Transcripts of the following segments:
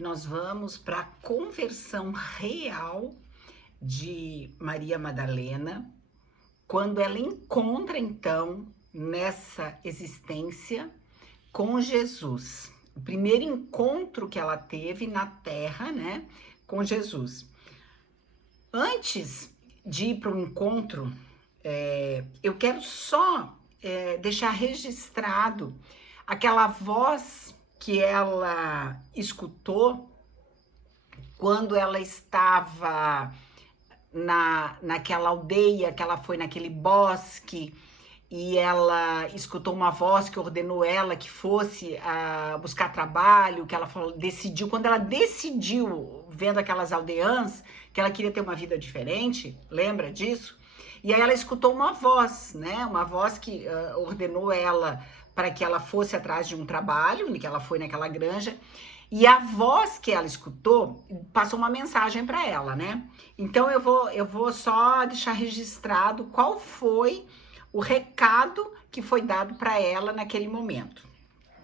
e nós vamos para a conversão real de Maria Madalena, quando ela encontra então nessa existência com Jesus. O primeiro encontro que ela teve na Terra, né, com Jesus. Antes de ir para o encontro, eu quero só deixar registrado aquela voz que ela escutou quando ela estava naquela aldeia, que ela foi naquele bosque, e ela escutou uma voz que ordenou ela que fosse buscar trabalho, que ela decidiu, quando ela decidiu, vendo aquelas aldeãs, que ela queria ter uma vida diferente, lembra disso? E aí ela escutou uma voz, né? Uma voz que ordenou ela para que ela fosse atrás de um trabalho, que ela foi naquela granja, e a voz que ela escutou passou uma mensagem para ela, né? Então eu vou só deixar registrado qual foi o recado que foi dado para ela naquele momento,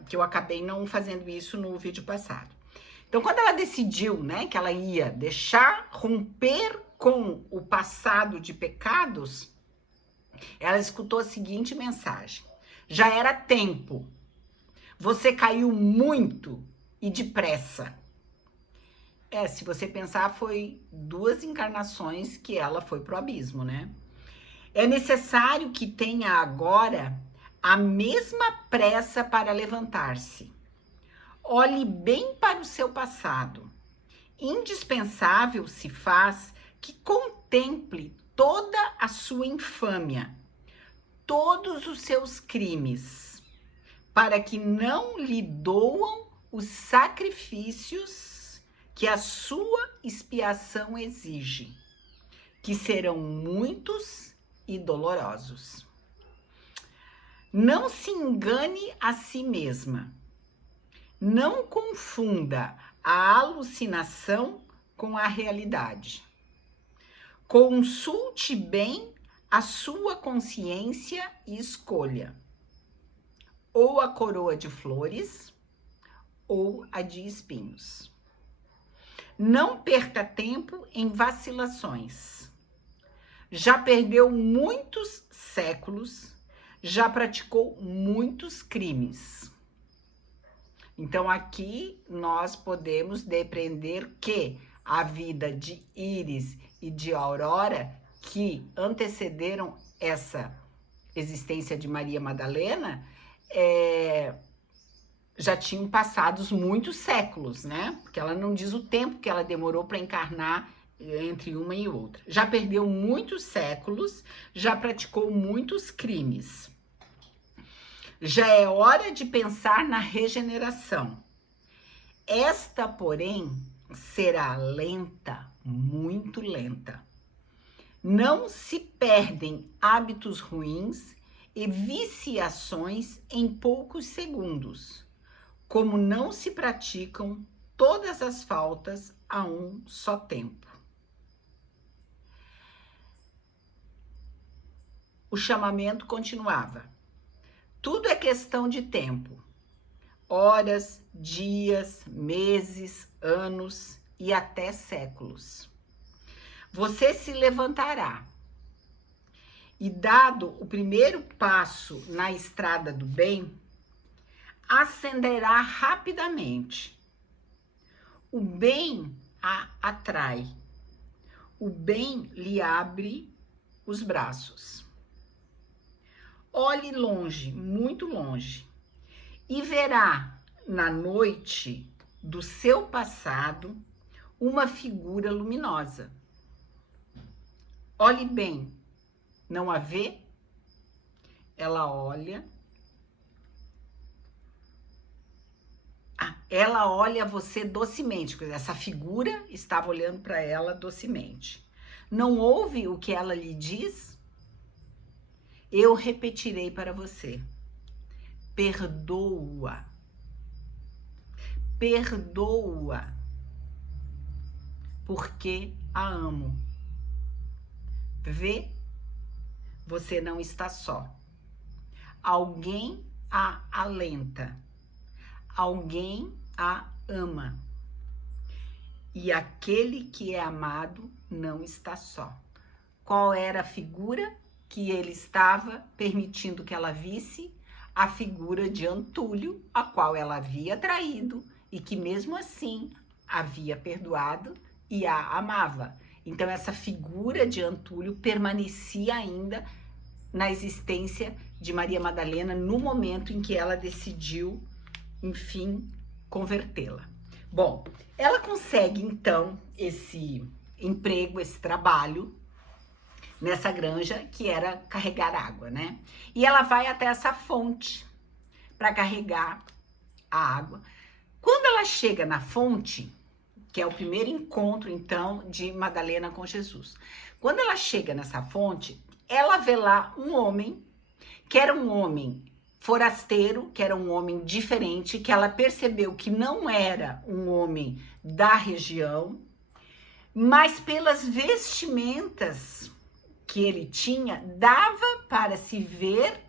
que eu acabei não fazendo isso no vídeo passado. Então, quando ela decidiu, né, que ela ia romper com o passado de pecados, ela escutou a seguinte mensagem: já era tempo, você caiu muito e depressa. Se você pensar, foi 2 encarnações que ela foi pro abismo, né? É necessário que tenha agora a mesma pressa para levantar-se. Olhe bem para o seu passado. Indispensável se faz que contemple toda a sua infâmia, todos os seus crimes, para que não lhe doam os sacrifícios que a sua expiação exige, que serão muitos e dolorosos. Não se engane a si mesma. Não confunda a alucinação com a realidade. Consulte bem a sua consciência e escolha ou a coroa de flores ou a de espinhos. Não perca tempo em vacilações. Já perdeu muitos séculos, já praticou muitos crimes. Então, aqui nós podemos depreender que a vida de Íris e de Aurora, que antecederam essa existência de Maria Madalena, já tinham passados muitos séculos, né? Porque ela não diz o tempo que ela demorou para encarnar entre uma e outra. Já perdeu muitos séculos, já praticou muitos crimes. Já é hora de pensar na regeneração. Esta, porém, será lenta, muito lenta. Não se perdem hábitos ruins e viciações em poucos segundos, como não se praticam todas as faltas a um só tempo. O chamamento continuava. Tudo é questão de tempo. Horas, dias, meses, anos e até séculos. Você se levantará e, dado o primeiro passo na estrada do bem, ascenderá rapidamente. O bem a atrai. O bem lhe abre os braços. Olhe longe, muito longe, e verá na noite do seu passado uma figura luminosa. Olhe bem, não a vê? Ela olha. Ela olha você docemente, essa figura estava olhando para ela docemente. Não ouve o que ela lhe diz? Eu repetirei para você. Perdoa. Perdoa. Porque a amo. Vê? Você não está só. Alguém a alenta. Alguém a ama. e aquele que é amado não está só. Qual era a figura que ele estava permitindo que ela visse? A figura de Antúlio, a qual ela havia traído e que mesmo assim havia perdoado e a amava. Então essa figura de Antúlio permanecia ainda na existência de Maria Madalena no momento em que ela decidiu, enfim, convertê-la. Bom, ela consegue então esse emprego, esse trabalho nessa granja que era carregar água, né? E ela vai até essa fonte para carregar a água. Quando ela chega na fonte, que é o primeiro encontro então de Madalena com Jesus. Quando ela chega nessa fonte, ela vê lá um homem, que era um homem forasteiro, que era um homem diferente, que ela percebeu que não era um homem da região, mas pelas vestimentas que ele tinha, dava para se ver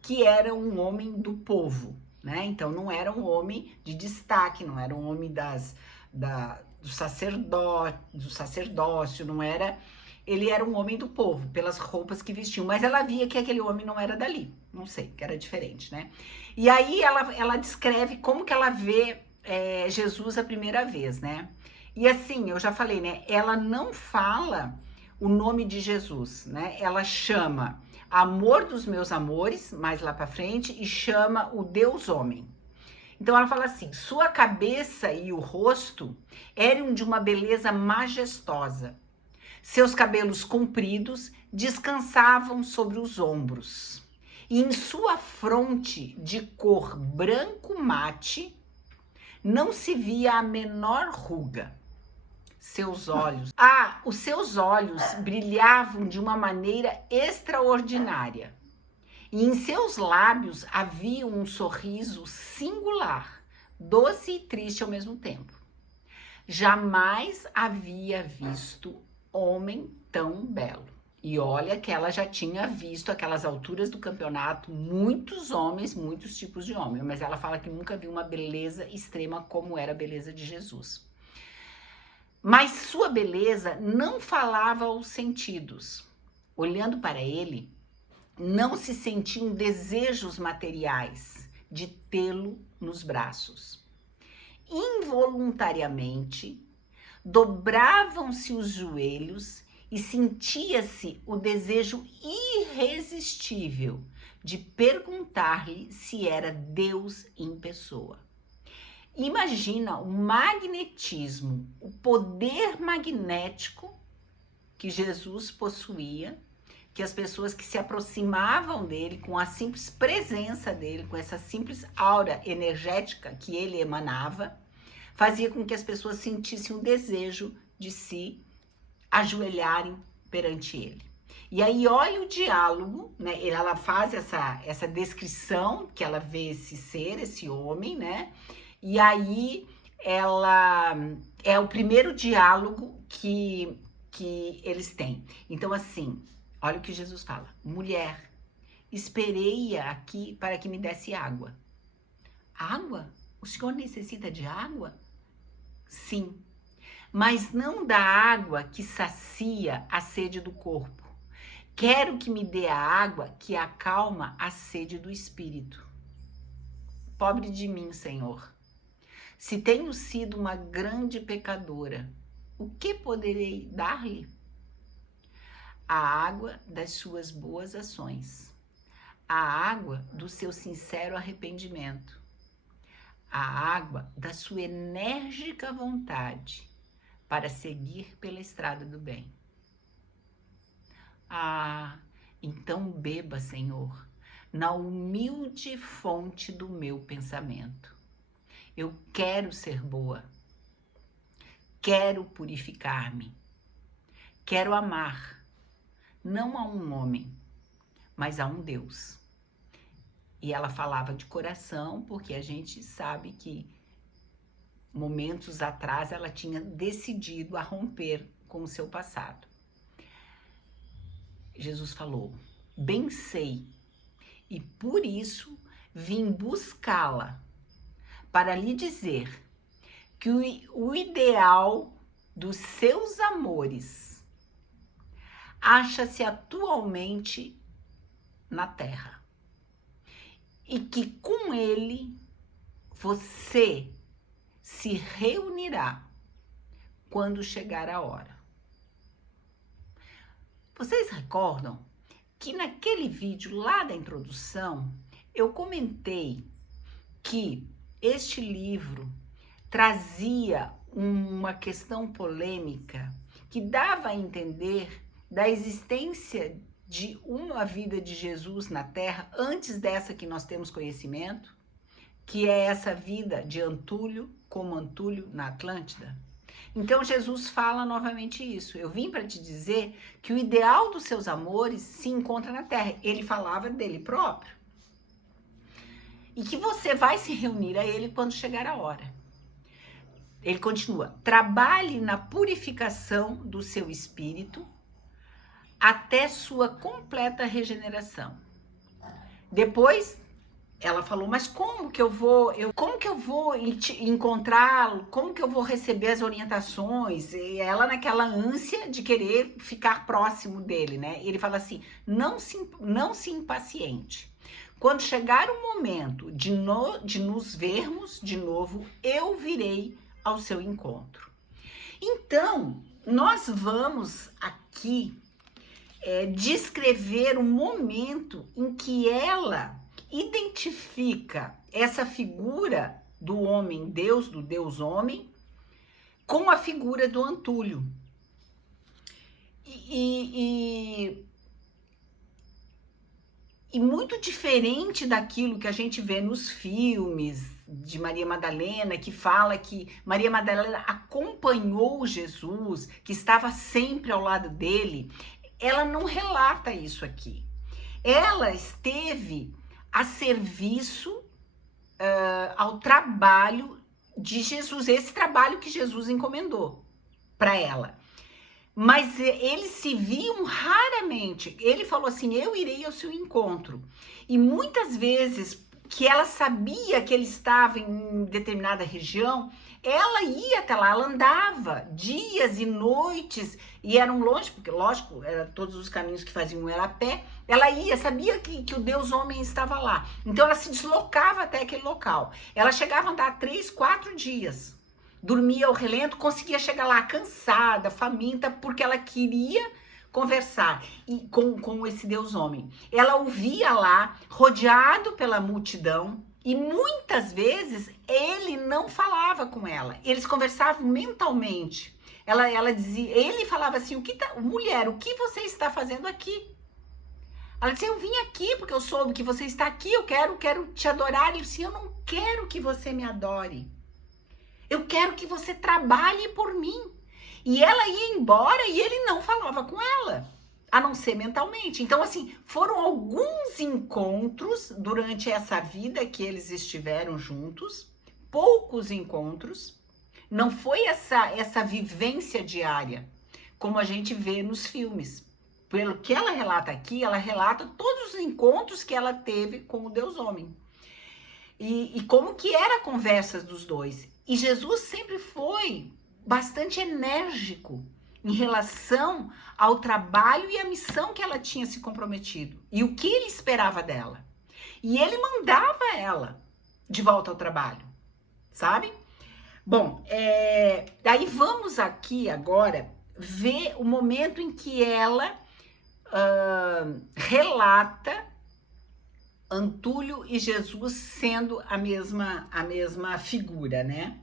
que era um homem do povo, né? Então não era um homem de destaque, não era um homem do sacerdócio, não era. Ele era um homem do povo, pelas roupas que vestiam, mas ela via que aquele homem não era dali, não sei, que era diferente, né? E aí ela descreve como que ela vê Jesus a primeira vez, né? E assim, eu já falei, né? Ela não fala o nome de Jesus, né? Ela chama amor dos meus amores, mais lá para frente, e chama o Deus homem. Então ela fala assim: sua cabeça e o rosto eram de uma beleza majestosa. Seus cabelos compridos descansavam sobre os ombros. E em sua fronte, de cor branco mate, não se via a menor ruga. Os seus olhos brilhavam de uma maneira extraordinária. E em seus lábios havia um sorriso singular, doce e triste ao mesmo tempo. Jamais havia visto homem tão belo. E olha que ela já tinha visto, aquelas alturas do campeonato, muitos homens, muitos tipos de homem, mas ela fala que nunca viu uma beleza extrema como era a beleza de Jesus. Mas sua beleza não falava aos sentidos. Olhando para ele, não se sentiam desejos materiais de tê-lo nos braços. Involuntariamente, dobravam-se os joelhos e sentia-se o desejo irresistível de perguntar-lhe se era Deus em pessoa. Imagina o magnetismo, o poder magnético que Jesus possuía, que as pessoas que se aproximavam dele, com a simples presença dele, com essa simples aura energética que ele emanava, fazia com que as pessoas sentissem o desejo de se ajoelharem perante ele. E aí olha o diálogo, né? Ela faz essa descrição, que ela vê esse ser, esse homem, né? E aí ela é o primeiro diálogo que eles têm. Então assim, olha o que Jesus fala: mulher, esperei-a aqui para que me desse água. Água? O senhor necessita de água? Sim, mas não da água que sacia a sede do corpo. Quero que me dê a água que acalma a sede do espírito. Pobre de mim, Senhor. Se tenho sido uma grande pecadora, o que poderei dar-lhe? A água das suas boas ações, a água do seu sincero arrependimento, a água da sua enérgica vontade para seguir pela estrada do bem. Ah, então beba, Senhor, na humilde fonte do meu pensamento. Eu quero ser boa, quero purificar-me, quero amar, não a um homem, mas a um Deus. E ela falava de coração, porque a gente sabe que momentos atrás ela tinha decidido a romper com o seu passado. Jesus falou: bem sei, e por isso vim buscá-la, para lhe dizer que o ideal dos seus amores acha-se atualmente na terra e que com ele você se reunirá quando chegar a hora. Vocês recordam que naquele vídeo lá da introdução eu comentei que este livro trazia uma questão polêmica que dava a entender da existência de uma vida de Jesus na Terra antes dessa que nós temos conhecimento, que é essa vida de Antúlio como Antúlio na Atlântida? Então Jesus fala novamente isso. Eu vim para te dizer que o ideal dos seus amores se encontra na Terra. Ele falava dele próprio. E que você vai se reunir a ele quando chegar a hora. Ele continua: trabalhe na purificação do seu espírito até sua completa regeneração. Depois ela falou: mas como que eu vou encontrá-lo? Como que eu vou receber as orientações? E ela naquela ânsia de querer ficar próximo dele, né? Ele fala assim: não se impaciente. Quando chegar o momento de nos vermos de novo, eu virei ao seu encontro. Então, nós vamos aqui descrever o momento em que ela identifica essa figura do homem-deus, do Deus-homem, com a figura do Antúlio. E muito diferente daquilo que a gente vê nos filmes de Maria Madalena, que fala que Maria Madalena acompanhou Jesus, que estava sempre ao lado dele. Ela não relata isso aqui. Ela esteve a serviço ao trabalho de Jesus, esse trabalho que Jesus encomendou para ela. Mas eles se viam raramente. Ele falou assim: eu irei ao seu encontro. E muitas vezes que ela sabia que ele estava em determinada região, ela ia até lá, ela andava dias e noites, e eram longe, porque lógico, todos os caminhos que faziam era a pé. Ela ia, sabia que o Deus homem estava lá. Então ela se deslocava até aquele local. Ela chegava a andar 3, 4 dias. Dormia ao relento, conseguia chegar lá cansada, faminta, porque ela queria conversar com esse Deus homem. Ela o via lá, rodeado pela multidão, e muitas vezes ele não falava com ela. Eles conversavam mentalmente. Ela dizia, ele falava assim: mulher, o que você está fazendo aqui? Ela disse: eu vim aqui porque eu soube que você está aqui, eu quero te adorar. Ele disse: eu não quero que você me adore. Eu quero que você trabalhe por mim. E ela ia embora e ele não falava com ela, a não ser mentalmente. Então, assim, foram alguns encontros durante essa vida que eles estiveram juntos, poucos encontros. Não foi essa vivência diária, como a gente vê nos filmes. Pelo que ela relata aqui, ela relata todos os encontros que ela teve com o Deus homem. E como que era a conversa dos dois. E Jesus sempre foi bastante enérgico em relação ao trabalho e à missão que ela tinha se comprometido. E o que ele esperava dela. E ele mandava ela de volta ao trabalho, sabe? Bom, daí vamos aqui agora ver o momento em que ela relata Antúlio e Jesus sendo a mesma figura, né?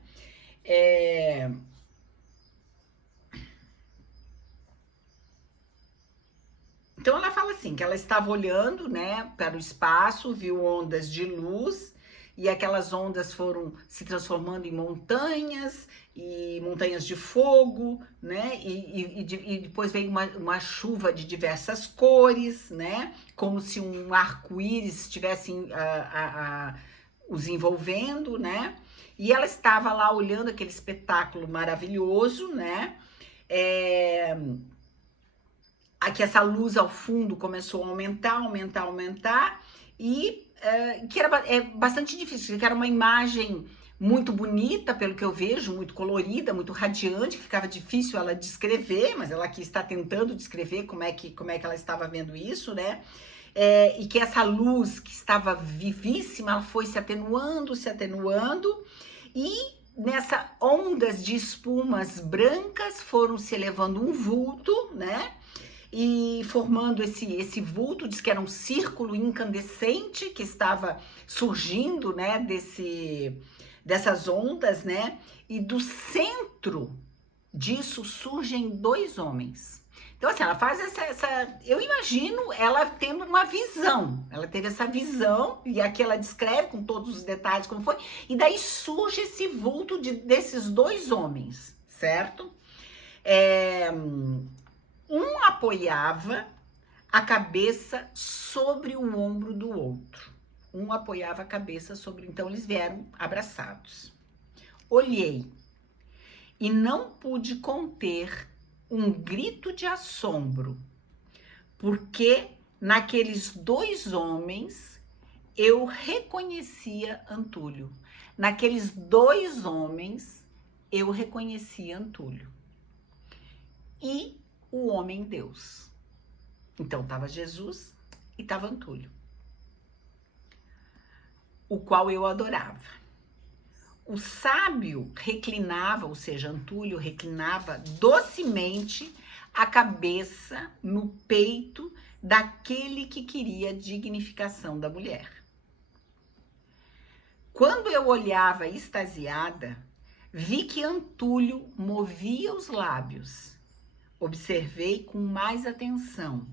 Então ela fala assim, que ela estava olhando, né, para o espaço, viu ondas de luz, e aquelas ondas foram se transformando em montanhas, e montanhas de fogo, né, e depois veio uma chuva de diversas cores, né, como se um arco-íris estivesse os envolvendo, né, e ela estava lá olhando aquele espetáculo maravilhoso, né, aqui essa luz ao fundo começou a aumentar, e que era bastante difícil, que era uma imagem muito bonita, pelo que eu vejo, muito colorida, muito radiante, que ficava difícil ela descrever, mas ela aqui está tentando descrever como é que ela estava vendo isso, né? E que essa luz que estava vivíssima, ela foi se atenuando, e nessa ondas de espumas brancas foram se elevando um vulto, né? E formando esse vulto, diz que era um círculo incandescente que estava surgindo, né, dessas ondas, né? E do centro disso surgem 2 homens. Então, assim, ela faz eu imagino ela tendo uma visão. Ela teve essa visão, e aqui ela descreve com todos os detalhes como foi, e daí surge esse vulto desses 2 homens, certo? Um apoiava a cabeça sobre o ombro do outro. Um apoiava a cabeça sobre... Então, eles vieram abraçados. Olhei e não pude conter um grito de assombro, porque naqueles 2 homens eu reconhecia Antúlio. Naqueles 2 homens eu reconhecia Antúlio. E o homem Deus. Então estava Jesus e estava Antúlio, o qual eu adorava. O sábio reclinava, ou seja, Antúlio reclinava docemente a cabeça no peito daquele que queria a dignificação da mulher. Quando eu olhava extasiada, vi que Antúlio movia os lábios. Observei com mais atenção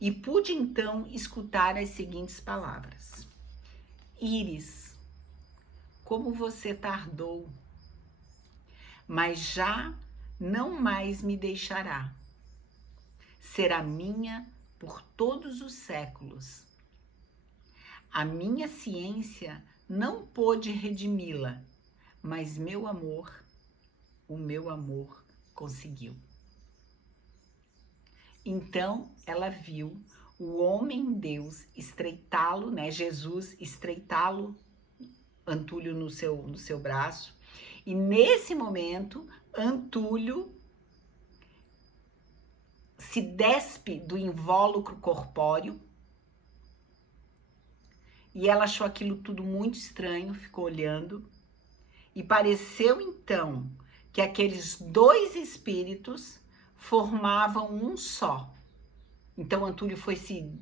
e pude então escutar as seguintes palavras: Íris, como você tardou, mas já não mais me deixará. Será minha por todos os séculos. A minha ciência não pôde redimi-la, mas o meu amor conseguiu. Então ela viu o homem Deus estreitá-lo, né? Jesus estreitá-lo, Antúlio no seu braço, e nesse momento Antúlio se despe do invólucro corpóreo, e ela achou aquilo tudo muito estranho, ficou olhando, e pareceu então que aqueles 2 espíritos formavam um só. Então Antúlio foi se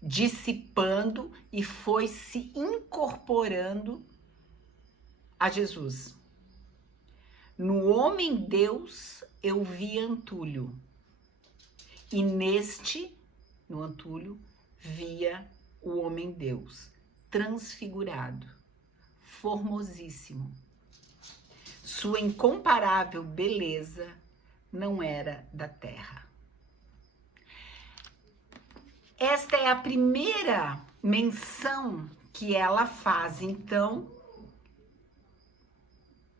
dissipando e foi se incorporando a Jesus. No homem Deus eu vi Antúlio, e no Antúlio, via o homem Deus transfigurado, formosíssimo. Sua incomparável beleza não era da terra. Esta é a primeira menção que ela faz, então,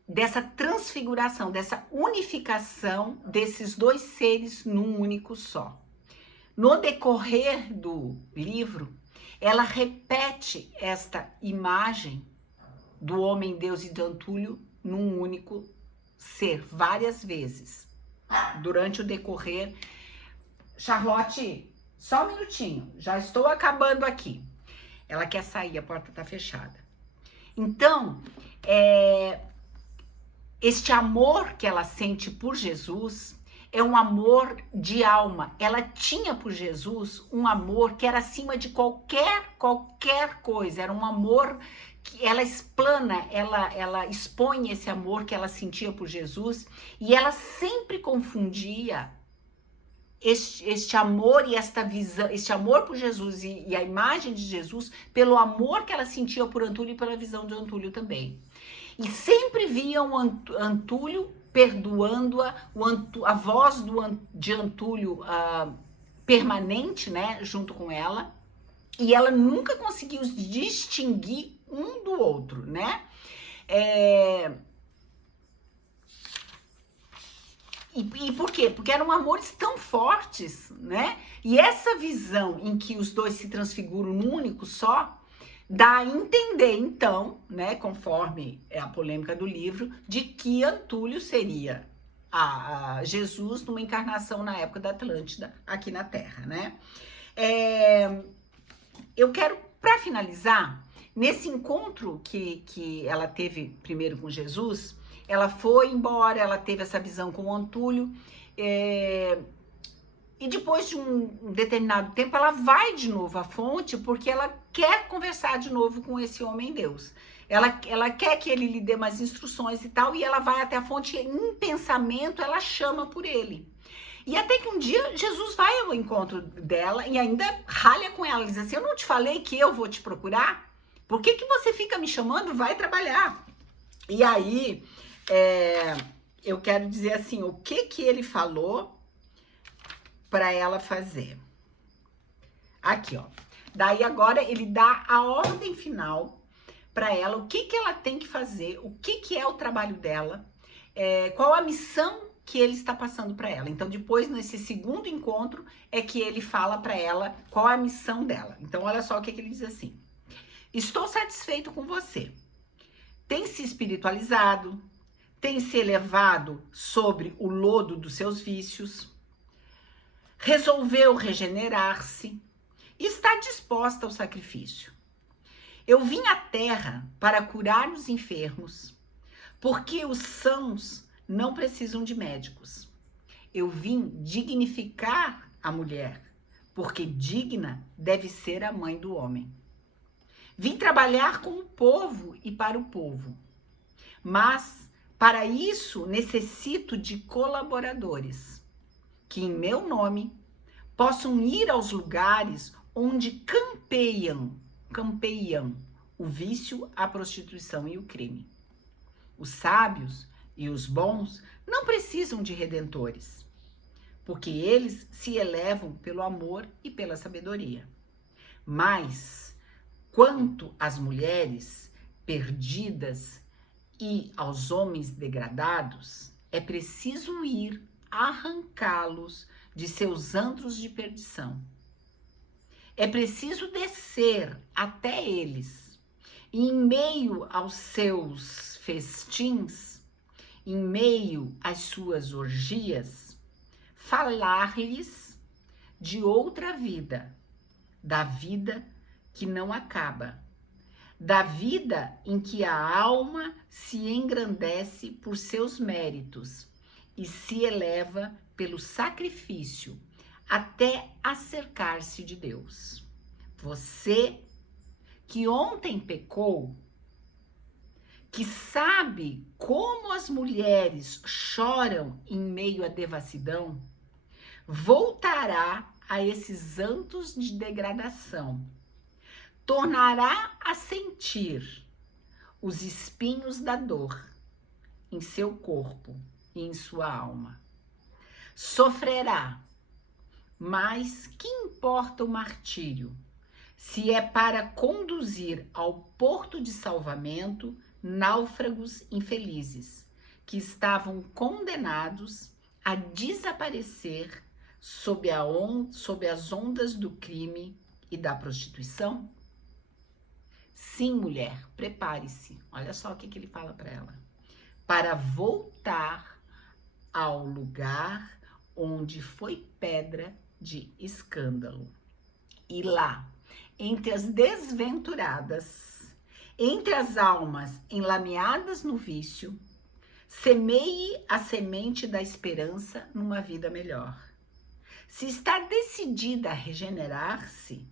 dessa transfiguração, dessa unificação desses 2 seres num único só. No decorrer do livro, ela repete esta imagem do homem Deus e de Antúlio num único ser, várias vezes, durante o decorrer. Charlotte, só um minutinho, já estou acabando aqui. Ela quer sair, a porta está fechada. Então, este amor que ela sente por Jesus é um amor de alma. Ela tinha por Jesus um amor que era acima de qualquer coisa. Era um amor que ela explana, ela expõe esse amor que ela sentia por Jesus, e ela sempre confundia este amor e esta visão, este amor por Jesus e a imagem de Jesus, pelo amor que ela sentia por Antúlio e pela visão de Antúlio também. E sempre viam Antúlio perdoando-a, a voz de Antúlio permanente, né, junto com ela, e ela nunca conseguiu distinguir um do outro, né? E por quê? Porque eram amores tão fortes, né? E essa visão em que os 2 se transfiguram num único só, dá a entender, então, né, conforme é a polêmica do livro, de que Antúlio seria a Jesus numa encarnação na época da Atlântida aqui na Terra, né? Eu quero, para finalizar, nesse encontro que ela teve primeiro com Jesus, ela foi embora, ela teve essa visão com o Antúlio, e depois de um determinado tempo, ela vai de novo à fonte, porque ela quer conversar de novo com esse homem Deus. Ela quer que ele lhe dê mais instruções e tal, e ela vai até a fonte, e em pensamento ela chama por ele. E até que um dia Jesus vai ao encontro dela e ainda ralha com ela, diz assim, eu não te falei que eu vou te procurar? Por que você fica me chamando? Vai trabalhar. E aí, eu quero dizer assim, o que ele falou para ela fazer. Aqui, ó. Daí agora ele dá a ordem final para ela, o que ela tem que fazer, o que é o trabalho dela, qual a missão que ele está passando para ela. Então, depois, nesse segundo encontro, é que ele fala para ela qual é a missão dela. Então, olha só o que ele diz assim. Estou satisfeito com você. Tem se espiritualizado, tem se elevado sobre o lodo dos seus vícios, resolveu regenerar-se, está disposta ao sacrifício. Eu vim à terra para curar os enfermos, porque os sãos não precisam de médicos. Eu vim dignificar a mulher, porque digna deve ser a mãe do homem. Vim trabalhar com o povo e para o povo, mas para isso necessito de colaboradores, que em meu nome possam ir aos lugares onde campeiam o vício, a prostituição e o crime. Os sábios e os bons não precisam de redentores, porque eles se elevam pelo amor e pela sabedoria. Mas, quanto às mulheres perdidas e aos homens degradados, é preciso ir arrancá-los de seus antros de perdição. É preciso descer até eles, e em meio aos seus festins, em meio às suas orgias, falar-lhes de outra vida, da vida que não acaba, da vida em que a alma se engrandece por seus méritos e se eleva pelo sacrifício até acercar-se de Deus. Você que ontem pecou, que sabe como as mulheres choram em meio à devassidão, voltará a esses antros de degradação, tornará a sentir os espinhos da dor em seu corpo e em sua alma. Sofrerá, mas que importa o martírio, se é para conduzir ao porto de salvamento náufragos infelizes, que estavam condenados a desaparecer sob as ondas do crime e da prostituição? Sim, mulher, prepare-se. Olha só o que ele fala para ela. Para voltar ao lugar onde foi pedra de escândalo. E lá, entre as desventuradas, entre as almas enlameadas no vício, semeie a semente da esperança numa vida melhor. Se está decidida a regenerar-se,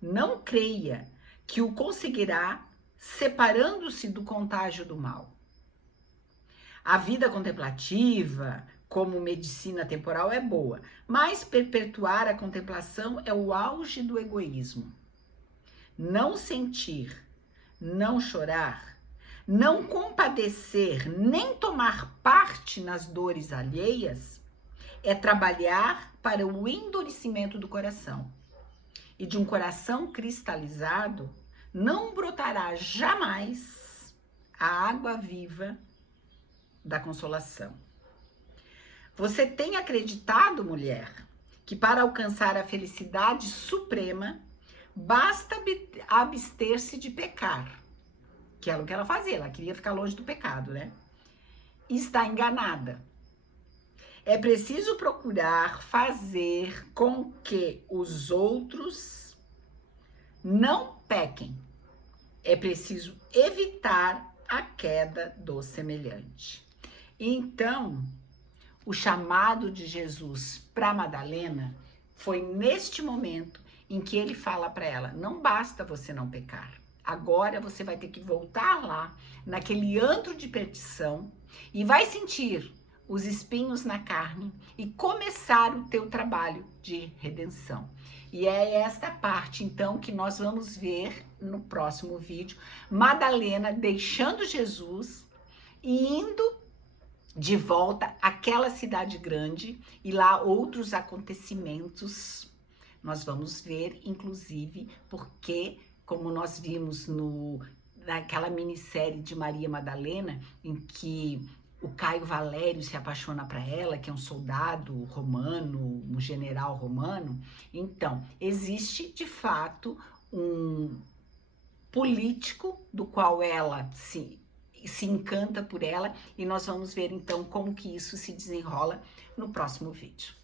não creia que o conseguirá separando-se do contágio do mal. A vida contemplativa, como medicina temporal, é boa, mas perpetuar a contemplação é o auge do egoísmo. Não sentir, não chorar, não compadecer, nem tomar parte nas dores alheias, é trabalhar para o endurecimento do coração. E de um coração cristalizado não brotará jamais a água viva da consolação. Você tem acreditado, mulher, que para alcançar a felicidade suprema, basta abster-se de pecar, que era o que ela fazia, ela queria ficar longe do pecado, né? Está enganada. É preciso procurar fazer com que os outros não pequem. É preciso evitar a queda do semelhante. Então, o chamado de Jesus para Madalena foi neste momento em que ele fala para ela: não basta você não pecar. Agora você vai ter que voltar lá, naquele antro de perdição, e vai sentir os espinhos na carne e começar o teu trabalho de redenção. E é esta parte, então, que nós vamos ver no próximo vídeo. Madalena deixando Jesus e indo de volta àquela cidade grande, e lá outros acontecimentos nós vamos ver, inclusive, porque, como nós vimos naquela minissérie de Maria Madalena, em que o Caio Valério se apaixona para ela, que é um soldado romano, um general romano. Então, existe, de fato, um político do qual ela se encanta por ela, e nós vamos ver, então, como que isso se desenrola no próximo vídeo.